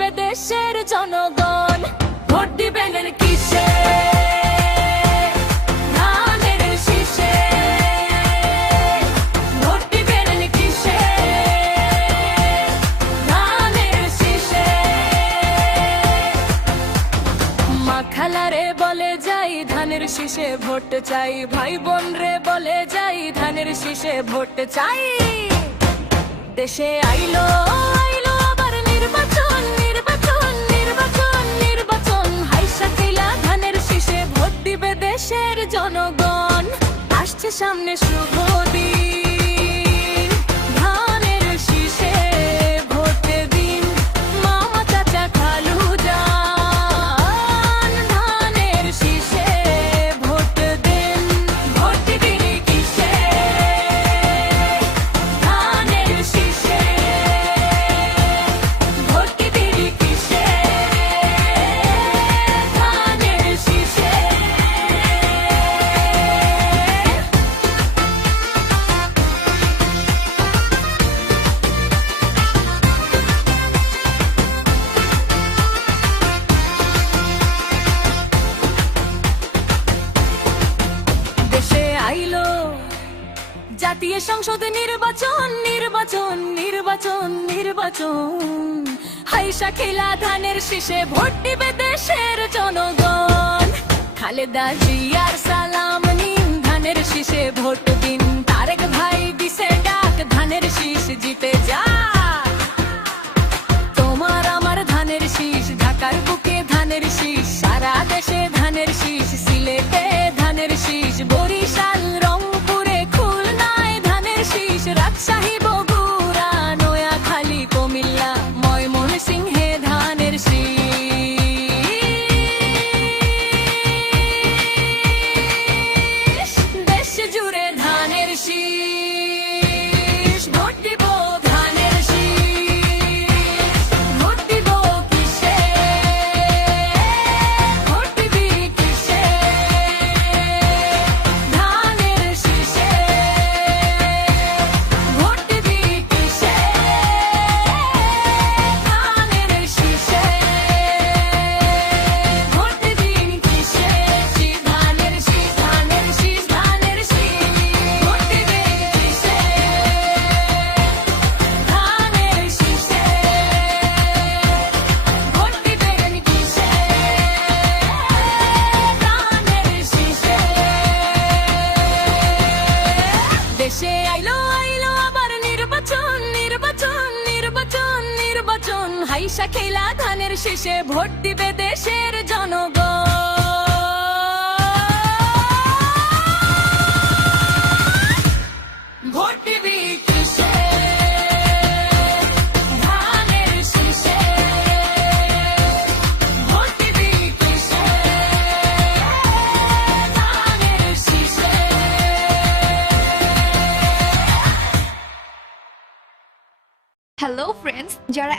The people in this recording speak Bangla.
দিবে দেশের জনগণ। ভোট দিবেন কিসে? ধানের শীষে। ভোট দিবেন কিসে? ধানের শীষে। মা খালারে বলে যাই ধানের শীষে ভোট চাই, ভাই বোন রে বলে যাই ধানের শীষে ভোট চাই। দেশে আইলো আইলো আবার নির্বাচন, নির্বাচন, নির্বাচন, নির্বাচন। হাইসা খেলা ধানের শীষে ভোট দিবে দেশের জনগণ। আসছে সামনে শুভ দিন, ধানের শীষে ভোট দিন। মামা চাচা খালু যান, ধানের শীষে ভোট দিন। ভোট দিবেন কিসে? ধানের শীষে। ভোট দিবেন কিসে? ধানের শীষে। দেশে আইলো জাতীয় সংসদ নির্বাচন, নির্বাচন, নির্বাচন, নির্বাচন। হাইসা খেলা ধানের শীষে ভোট দিবে দেশের জনগণ। খালেদা জিয়ার সালাম নিন, ধানের শীষে ভোট দিন। তারেক ভাই দিছে ডাক, ধানের শীষ জিতে যা। তোমার আমার ধানের শীষ, ঢাকার বুকে ধানের শীষ, সারা দেশে ধানের শীষ। সিলেটে ধানের শীষ, বরিশাল রংপুরে খুলনায় ধানের শীষ। রাজশাহী বগুড়া নোয়াখালী কুমিল্লা ময়মনসিংহে ধানের শীষ। দেশ জুড়ে ধানের শীষ। ভোট দিব ধানের শীষ। ভোট দিব কিসে? ভোট দিবি কিসে? ধানের শীষে। ভোট দিবি কিসে? ধানের শীষে। ভোট দিবি কিসে? ধানের শীষ, ধানের শীষ, ধানের শীষ। ভোট দিবি কিসে? ধানের শীষে। ভোট দিবেন কিসে? ধানের শীষে। দেশে আইলো আইলো আবার নির্বাচন, নির্বাচন, নির্বাচন, নির্বাচন। হাইসা খেলা ধানের শীষে ভোট দিবে দেশের জনগণ। ভোট দিবি কিসে? ধানের শীষে। ভোট দিবি কিসে? ধানের শীষে। হ্যালো ফ্রেন্ডস, যারা